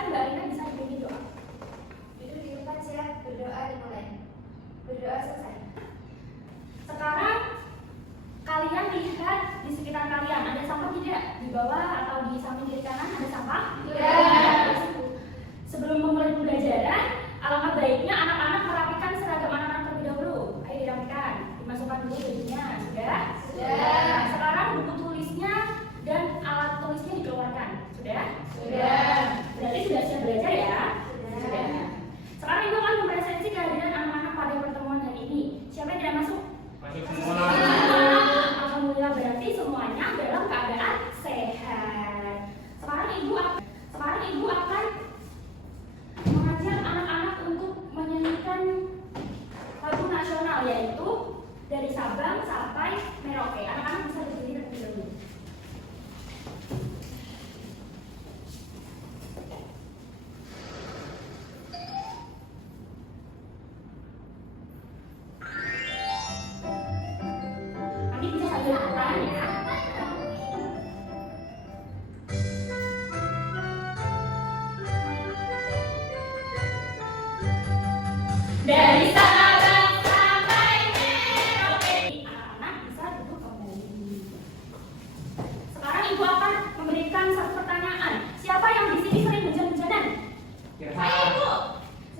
Silakan Mbak Rina bisa dipimpin doa. Duduk di depan siap, berdoa dimulai. Berdoa selesai. Sekarang kalian lihat di sekitar kalian ada sampah tidak? Di bawah atau di samping kiri kanan ada sampah? Tidak. Sebelum memulai pembelajaran, alangkah baiknya anak-anak merapikan seragam anak-anak terlebih dahulu. Ayo dirapikan, dimasukkan dulu bajunya. Sudah? Sudah. Nah, sekarang buku tulisnya dan alat tulisnya dikeluarkan. Sudah? Sudah. Berarti sudah siap belajar ya? Sudah. Sekarang Ibu akan mempresentasi kehadiran anak-anak pada pertemuan hari ini. Siapa yang tidak masuk? Masuk semua. Alhamdulillah, berarti semuanya dalam keadaan sehat. Sekarang Ibu akan mengajar anak-anak untuk menyanyikan lagu nasional, yaitu dari Sabang sampai Merauke. Anak-anak bisa berdiri terlebih dahulu. Nanti bisa sambil ikutan ya. Dari Sabang sampai Merauke. Anak-anak bisa duduk kembali. Sekarang Ibu akan memberikan satu pertanyaan. Siapa yang di sini sering hujan-hujanan? Ayo Ibu.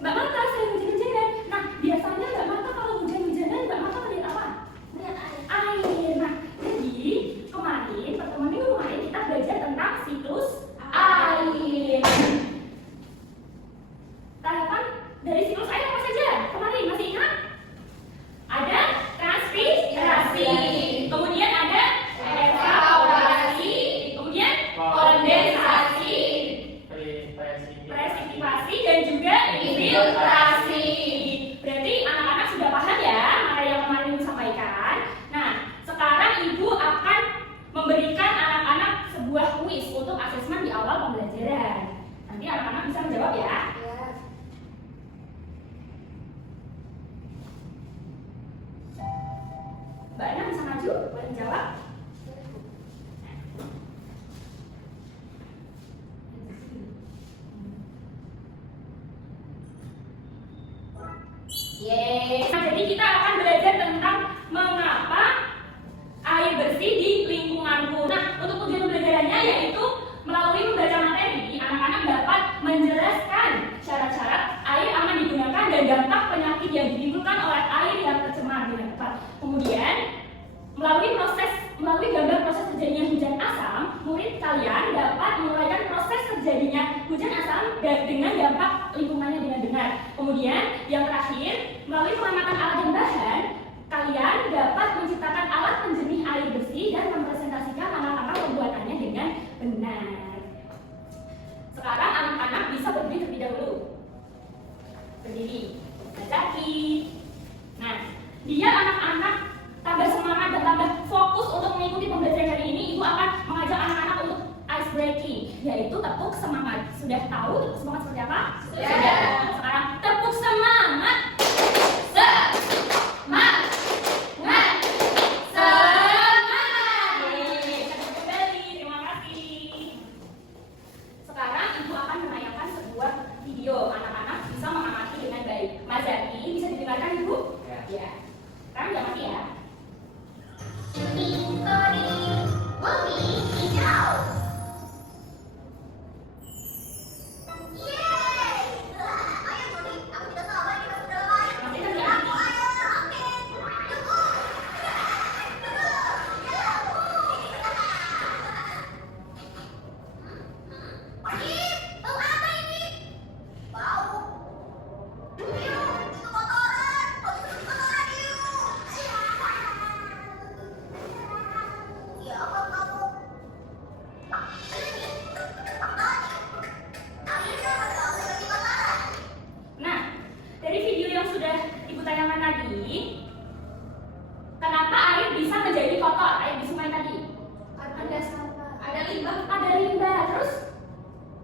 Mbak Marta sering hujan-hujanan. Nah, biasanya Mbak Marta kalau hujan-hujanan, Mbak Marta melihat apa? Melihat air. Nah, jadi kemarin pertemuan minggu kemarin kita belajar tentang siklus air. Tahapan dari siklus air apa saja? Kemarin masih ingat? Ada transpirasi, kemudian ada evaporasi, kemudian kondensasi, presipitasi, dan juga infiltrasi. Berarti anak-anak sudah paham ya mana yang kemarin Ibu sampaikan. Nah, sekarang Ibu akan memberikan anak-anak sebuah kuis untuk asesmen di awal pembelajaran. Nanti anak-anak bisa menjawab ya. Ya. Mbak Ana bisa maju, boleh menjawab? Yeay. Nah, jadi kita akan belajar tentang mengapa air bersih di lingkunganku. Nah, untuk tujuan pembelajarannya yaitu melalui membaca materi, anak-anak dapat menjelaskan syarat-syarat air aman digunakan dan dampak penyakit yang ditimbulkan oleh air yang tercemar dengan tepat. Kemudian, melalui gambar proses terjadinya hujan asam, murid kalian dapat menguraikan proses terjadinya hujan asam dan dengan dampak lingkungannya dengan benar. Kemudian, yang terakhir, melalui pengamatan alat dan bahan, kalian dapat menciptakan alat penjernih air bersih dan mempresentasikan langkah-langkah pembuatannya dengan benar. Sekarang anak-anak bisa berdiri terlebih dahulu. Berdiri, kaki. Nah, biar anak-anak tambah semangat dan tambah fokus untuk mengikuti pembelajaran hari ini, Ibu akan mengajak anak-anak untuk ice breaking, yaitu tepuk semangat. Sudah tahu tepuk semangat seperti apa? Sudah. Sekarang tepuk semangat. Semangat. Kembali, terima kasih. Sekarang Ibu akan menayangkan sebuah video. Anak-anak bisa mengamati dengan baik. Mas Zaki, bisa didengarkan Ibu? Ya. Sekarang jangan mati ya. Shooting story movie hijau. Yeay! Ayo Mami, aku tidak sabar nih masuk dalam air. Nanti kan ya. Aku ayo, oke. Tunggu. Ih, bau apa ini? Bau. Yuk, itu kotoran. Kok bisa kotoran yuk? Siapa kamu? Nah, dari video yang sudah Ibu tayangkan tadi, kenapa air bisa menjadi kotor? Air di sungai tadi. Ada sampah. Ada limbah. Terus,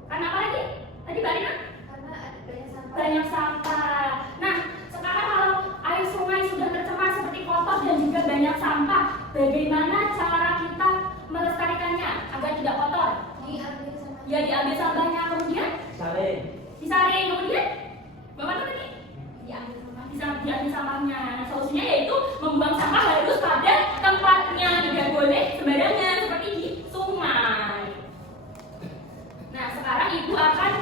karena apa lagi? Tadi Mbak Rina? Karena ada banyak sampah. Banyak sampah. Nah, sekarang kalau air sungai sudah tercemar seperti kotor dan juga banyak sampah, bagaimana cara kita melestarikannya agar tidak kotor? Diambil sama Ya diambil sampahnya, kemudian disaring, kemudian Bapak tuh tadi diambil sampahnya. Nah, solusinya yaitu membuang sampah harus pada tempatnya, tidak boleh sembarangan seperti di sungai. Nah, sekarang ibu akan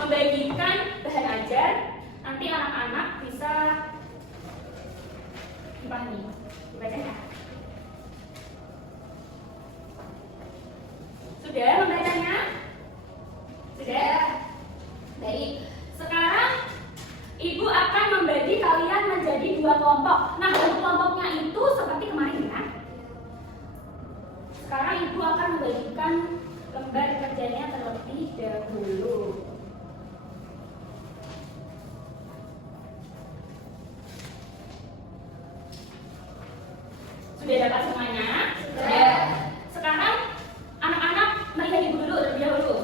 membagikan bahan ajar, nanti anak-anak bisa dipahami. Dibaca ya. Sudah membacanya? Sudah? Baik. Sekarang ibu akan membagi kalian menjadi 2 kelompok. Nah, untuk kelompoknya itu seperti kemarin ya. Sekarang ibu akan membagikan lembar kerjanya terlebih dahulu. Sudah dapat semuanya? Sudah. Sekarang anak-anak melihat ibu dulu terlebih dahulu.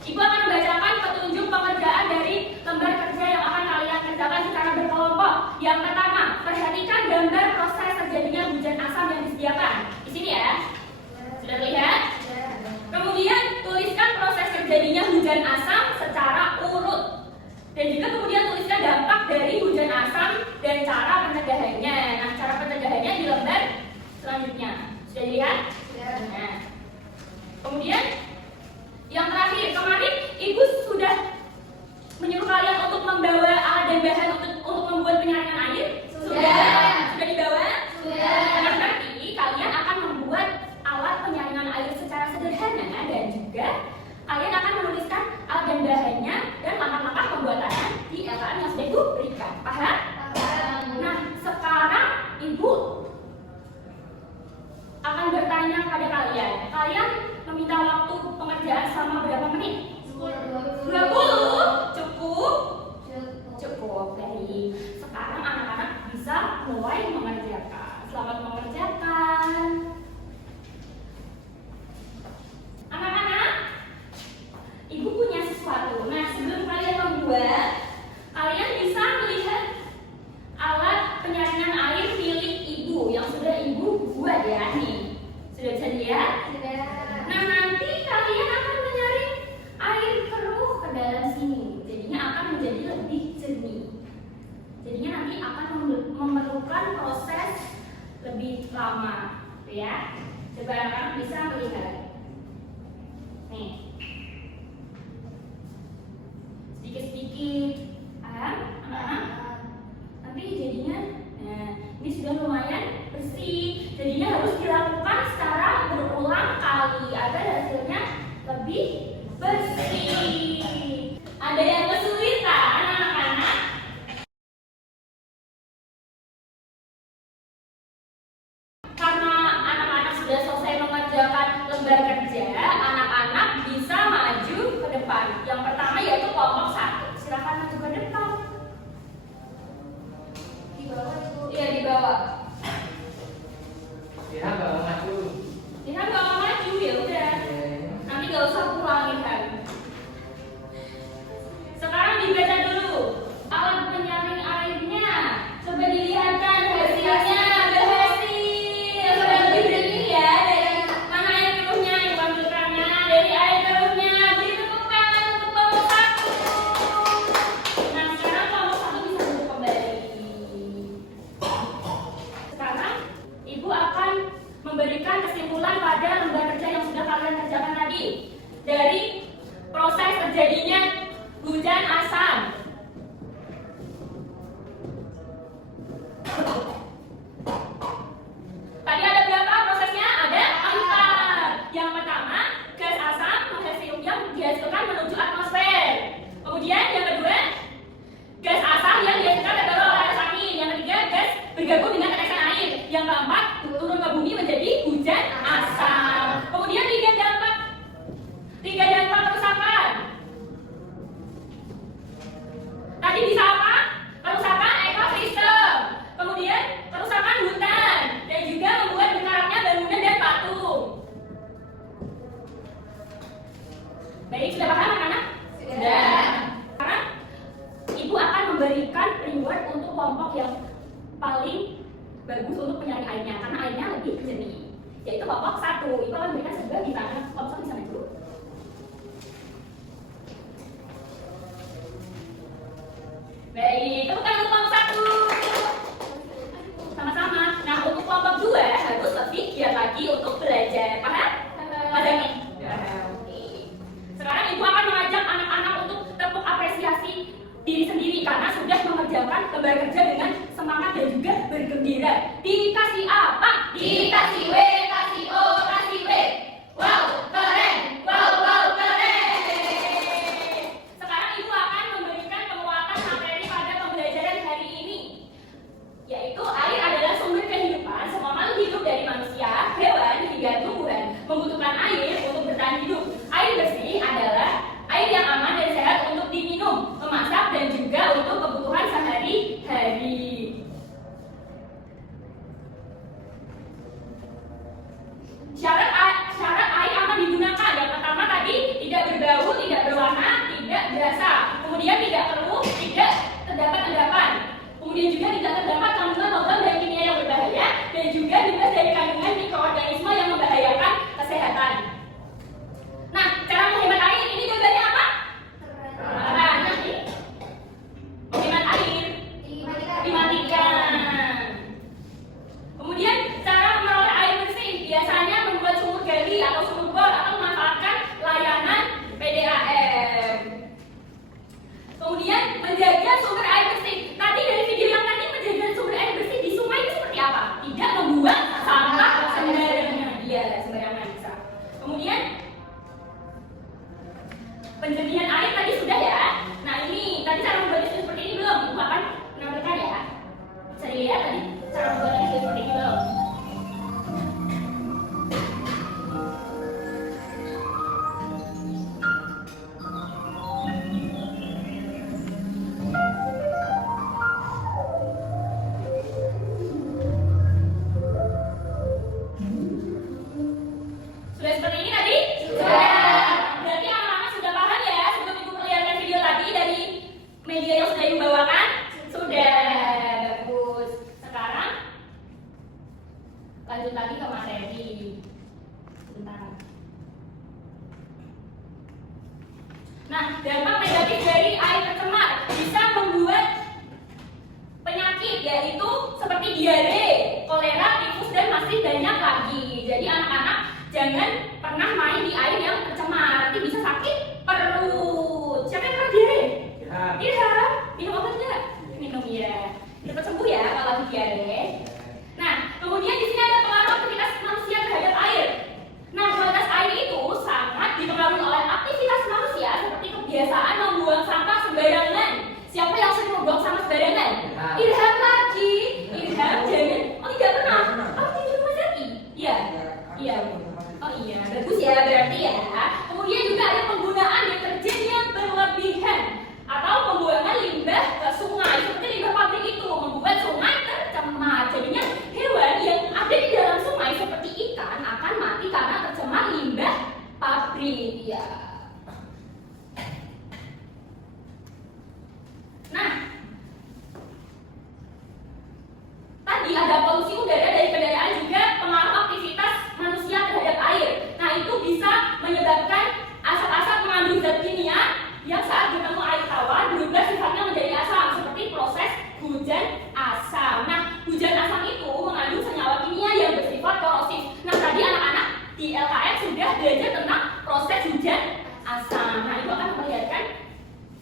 Ibu akan membacakan petunjuk pengerjaan dari lembar kerja yang akan kalian kerjakan secara berkelompok. Yang pertama, perhatikan gambar proses terjadinya hujan asam yang disediakan. Di sini ya. Sudah terlihat? Kemudian tuliskan proses terjadinya hujan asam secara urut. Dan juga kemudian tuliskan dampak dari hujan asam dan cara pencegahannya. Nah, cara pencegahannya di lembar selanjutnya. Sudah dilihat? Nah. Kemudian yang terakhir, kemarin ibu sudah menyuruh kalian untuk membawa alat dan bahan untuk membuat penyaringan air. Sudah dibawa? Sudah. Nah, nanti kalian akan membuat alat penyaringan air secara sederhana dan juga kalian akan menuliskan alat dan bahannya dan langkah-langkah pembuatannya di LKM yang sudah ibu berikan. Paham? Paham. Nah, sekarang ibu akan bertanya kepada kalian. Kalian meminta waktu pengerjaan selama berapa menit? 20? Cukup? Cukup. Baik. Sekarang anak-anak bisa mulai mengerjakan. Selamat mengerjakan. Anak-anak, ibu punya sesuatu. Nah, sebelum kalian membuat, kalian bisa melihat alat penyaringan air milik ibu yang sudah ibu buat ya. Nih, sudah bisa dilihat? Sudah. Nah, nanti kalian akan menyaring air keruh ke dalam sini. Jadinya akan menjadi lebih jernih. Jadinya nanti akan memerlukan proses lebih lama, ya. Coba anak-anak bisa melihat. Nih, sedikit-sedikit, anak-anak. Nanti jadinya, nah, ini sudah lumayan bersih. Jadinya harus dilakukan secara berulang kali agar hasilnya lebih bersih. Ada yang kesulitan, anak-anak? Karena anak-anak sudah selesai mengerjakan lembar kerja, anak-anak bisa maju ke depan. Yang pertama yaitu kelompok 1. Silakan maju ke depan. Di bawah itu. Iya, di bawah. Kita bawa maju ya udah. Nanti nggak usah pulangin kan. Sekarang dibaca dulu alat penyaring airnya. Coba dilihatkan hasilnya. Berhasil. Sudah lebih jernih ya. Dari mana air keruhnya? Yang ambil kerannya. Dari air keruhnya. Beri tepukan untuk kelompok 1. Nah, sekarang kelompok 1 bisa duduk kembali. Sekarang ibu akan memberikan kesimpulan pada lembar kerja yang sudah kalian kerjakan tadi dari proses terjadinya hujan asam. Tadi ada berapa prosesnya? Ada 4. Yang pertama, gas asam yang dihasilkan menuju atmosfer. Kemudian yang kedua, gas asam yang dihasilkan terbawa oleh arus angin. Yang ketiga, gas bergabung dengan tetesan air. Yang keempat, turun ke bumi menjadi hujan asam. Kemudian 3 dampak kerusakan. Tadi bisa apa? Kerusakan ekosistem. Kemudian kerusakan hutan dan juga membuat bengkaknya bangunan dan patung. Baik, sudah paham anak-anak? Sudah. Sekarang ibu akan memberikan reward untuk kelompok yang paling bagus untuk penyaring airnya karena airnya lebih jernih, yaitu kelompok 1. Ibu akan memberikan sebuah bintang. Kelompok 1 bisa maju. bertahan hidup. Air bersih adalah air yang aman dan sehat untuk diminum, memasak, dan juga untuk kebutuhan sehari-hari. Syarat air aman digunakan. Yang pertama tadi tidak berbau, tidak berwarna, tidak berasa. Kemudian tidak keruh, tidak terdapat endapan. Kemudian juga tidak terdapat kandungan logam dan kimia yang berbahaya, dan juga bebas dari kandungan mikroorganisme yang membahayakan kesehatan. Nah, cara menghemat air ini jawabannya apa? Nanti menghemat air dimatikan. Kemudian cara mengelola air bersih biasanya membuat sumur gali atau sumur bor atau memanfaatkan layanan PDAM. Kemudian menjaga sumber air bersih. Tadi dari video yang tadi menjaga sumber air bersih di sungai itu seperti apa? Tidak membuang sampah sembarangan. Iya, sembarangan bisa. Kemudian penjernihan air tadi sudah ya. Nah ini tadi cara membuatnya seperti ini belum? Ibu akan menampilkan ya. Bisa dilihat tadi cara membuatnya seperti ini belum? Sudah seperti ini tadi? Sudah. Berarti anak-anak sudah paham ya sebelum ibu perlihatkan video tadi dari media yang sudah ibu bawakan? Sudah. Bagus. Sekarang lanjut lagi ke materi. Sebentar. Nah, dampak negatif dari air tercemar bisa membuat penyakit, yaitu seperti diare, kolera, tifus, dan masih banyak lagi. Jadi anak-anak jangan pernah main di air yang tercemar, nanti bisa sakit perut. Siapa yang pernah diare? Iya. Minum obat nggak? Minum ya. Cepat sembuh ya kalau lagi diare. Nah, kemudian di sini ada pengaruh aktivitas manusia terhadap air. Nah, kualitas air itu sangat dipengaruhi oleh aktivitas manusia seperti kebiasaan membuang sampah sembarangan. Siapa yang sering membuang sampah sembarangan? Ilham lagi. Ilham jangan. Oh tidak pernah. Oh tidak rumah Zaki. Iya. Iya. Oh iya, bagus ya berarti ya. Kemudian juga ada penggunaan deterjen yang berlebihan atau pembuangan limbah ke sungai. Seperti limbah pabrik itu membuat sungai tercemar. Jadinya hewan yang ada di dalam sungai seperti ikan akan mati karena tercemar limbah pabrik. Ya. Nah, tadi ada polusi udara dari kendaraan juga pengaruh aktivitas manusia terhadap air. Nah, itu bisa menyebabkan asap-asap mengandung zat kimia yang saat bertemu air tawar berubah sifatnya menjadi asam seperti proses hujan asam. Nah, hujan asam itu mengandung senyawa kimia yang bersifat korosif. Nah, tadi anak-anak di LKM sudah belajar tentang proses hujan asam. Nah, itu akan memperlihatkan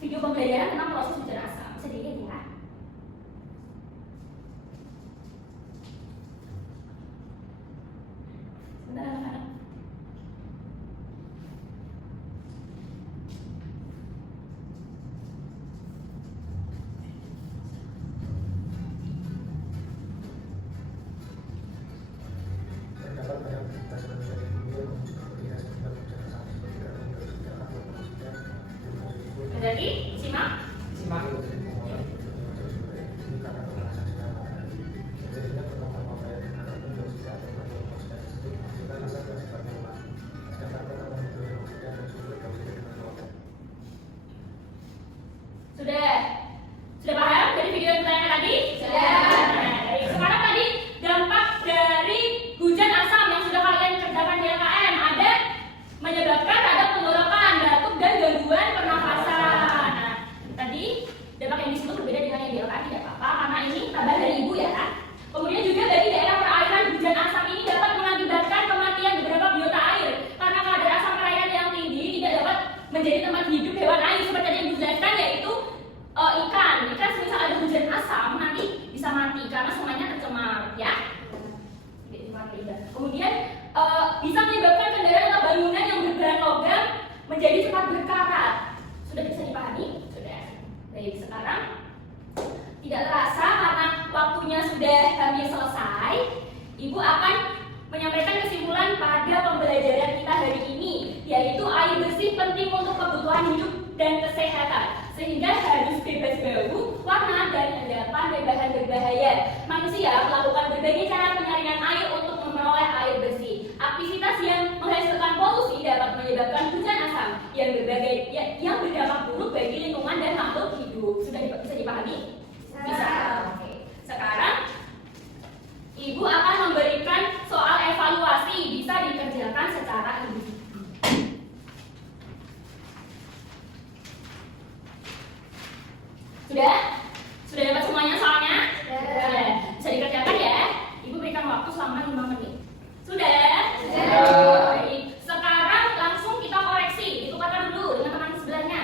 video pembelajaran tentang proses hujan asam. Bisa dilihat ya. Sebentar anak-anak. Jadi, simak. Sudah paham dari video yang pertama tadi? Sudah. Nah, sekarang tadi dampak dari hujan asam yang sudah kalian kerjakan di LKM ada menyebabkan ada tenggorokan, batuk, dan gangguan pernafasan. Nah, tadi dampak yang disebut berbeda dengan yang di LKM, tidak apa-apa karena ini tambah dari ibu ya. Kemudian juga bagi daerah perairan hujan asam ini dapat mengakibatkan kematian beberapa biota air karena kadar asam perairan yang tinggi tidak dapat menjadi tempat hidup hewan air seperti yang dijelaskan, yaitu ikan semisal ada hujan asam nanti bisa mati karena sungainya tercemar ya. Kemudian bisa menyebabkan kendaraan atau bangunan yang berbahan logam menjadi cepat berkarat. Sudah bisa dipahami? Sudah. Baik, sekarang tidak terasa karena waktunya sudah hampir selesai, Ibu akan menyampaikan kesimpulan pada pembelajaran kita hari ini, yaitu sehingga harus bebas bau, warna, dan endapan dari bahan berbahaya. Manusia melakukan berbagai cara penyaringan air untuk memperoleh air bersih. Aktivitas yang menghasilkan polusi dapat menyebabkan hujan asam yang berdampak buruk bagi lingkungan dan makhluk hidup. Sudah bisa dipahami? Bisa. Oke. Sekarang Ibu akan memberikan soal evaluasi, bisa dikerjakan secara individu. Sudah? Sudah dapat semuanya soalnya? Sudah. Bisa dikerjakan ya? Ibu berikan waktu selama 5 menit. Sudah? Sudah. Baik. Sekarang langsung kita koreksi. Ditukarkan dulu dengan teman sebelahnya.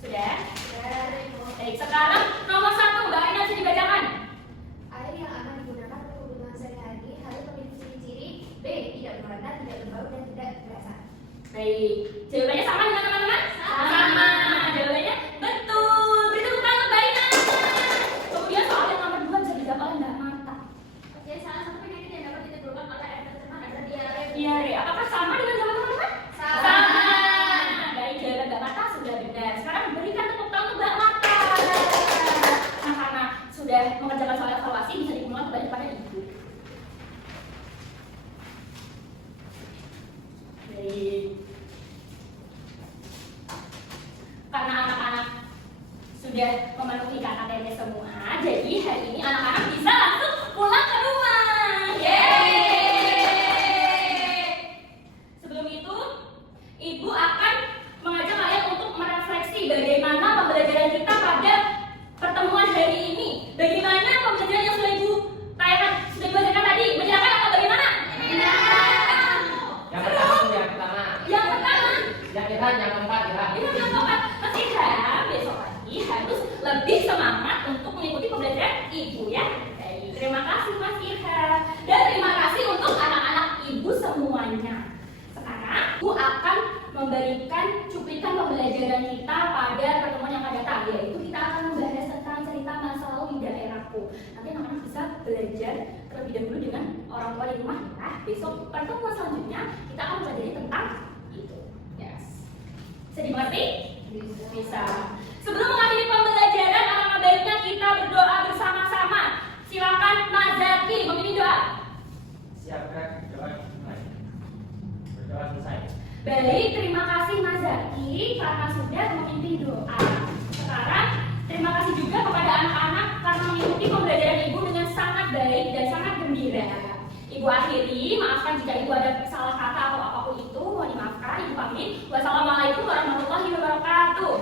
Sudah? Baik. Sekarang nomor 1, Mbak Aina bisa dibacakan. Air yang akan digunakan untuk kebutuhan sehari-hari harus memiliki ciri-ciri B. Tidak berwarna, tidak berbau, dan tidak berasa. Baik. Jawabannya sama dengan teman-teman? Sama. Jawabannya betul. Beri tepuk tangan untuk Mbak Aina. Kemudian soal yang nomor 2 bisa dijawab oleh Mbak Marta. Oke, salah satu penyakit yang dapat ditimbulkan oleh air tercemar adalah diare. Diare. Apakah sama dengan jawaban teman-teman? Sama. Baik, jawaban Mbak Marta sudah benar. Sekarang berikan tepuk tangan untuk Mbak Marta. Nah, karena sudah mengerjakan soal evaluasi, bisa dimulai kembali pada Ibu. Baik. Karena anak-anak sudah memenuhi KKTP semua, jadi hari ini anak-anak bisa langsung pulang ke rumah. Yeay! Sebelum itu, Ibu akan mengajak kalian untuk merefleksi bagaimana pembelajaran kita pada pertemuan hari ini. Bagaimana pembelajaran yang sudah Ibu sudah dibacakan tadi? Menyenangkan atau bagaimana? Yang pertama, yang pertama. Yang pertama, Yang Irhan, yang keempat Irhan. itu yang keempat. Mas Irham besok lagi harus lebih semangat untuk mengikuti pembelajaran Ibu ya. Baik, terima kasih Mas Irham. Dan terima kasih untuk anak-anak Ibu semuanya. Sekarang Ibu akan memberikan cuplikan pembelajaran kita pada pertemuan yang akan datang, yaitu kita akan membahas tentang cerita masa lalu di daerahku. Nanti anak-anak bisa belajar terlebih dahulu dengan orang tua di rumah ya. Besok pertemuan selanjutnya kita akan belajar tentang itu. Yes. Bisa dimengerti? Bisa. Sebelum mengakhiri pembelajaran, alangkah baiknya kita berdoa bersama-sama. Silakan Mas Zaki memimpin doa. Siapkan berdoa dimulai. Berdoa selesai. Baik, terima kasih Mas Zaki karena sudah memimpin doa. Sekarang terima kasih juga kepada anak-anak karena mengikuti pembelajaran Ibu dengan sangat baik dan sangat gembira. Ibu akhiri, maafkan jika Ibu ada salah kata atau apapun itu, mohon dimaafkan. Ibu pamit. Wassalamualaikum warahmatullahi wabarakatuh.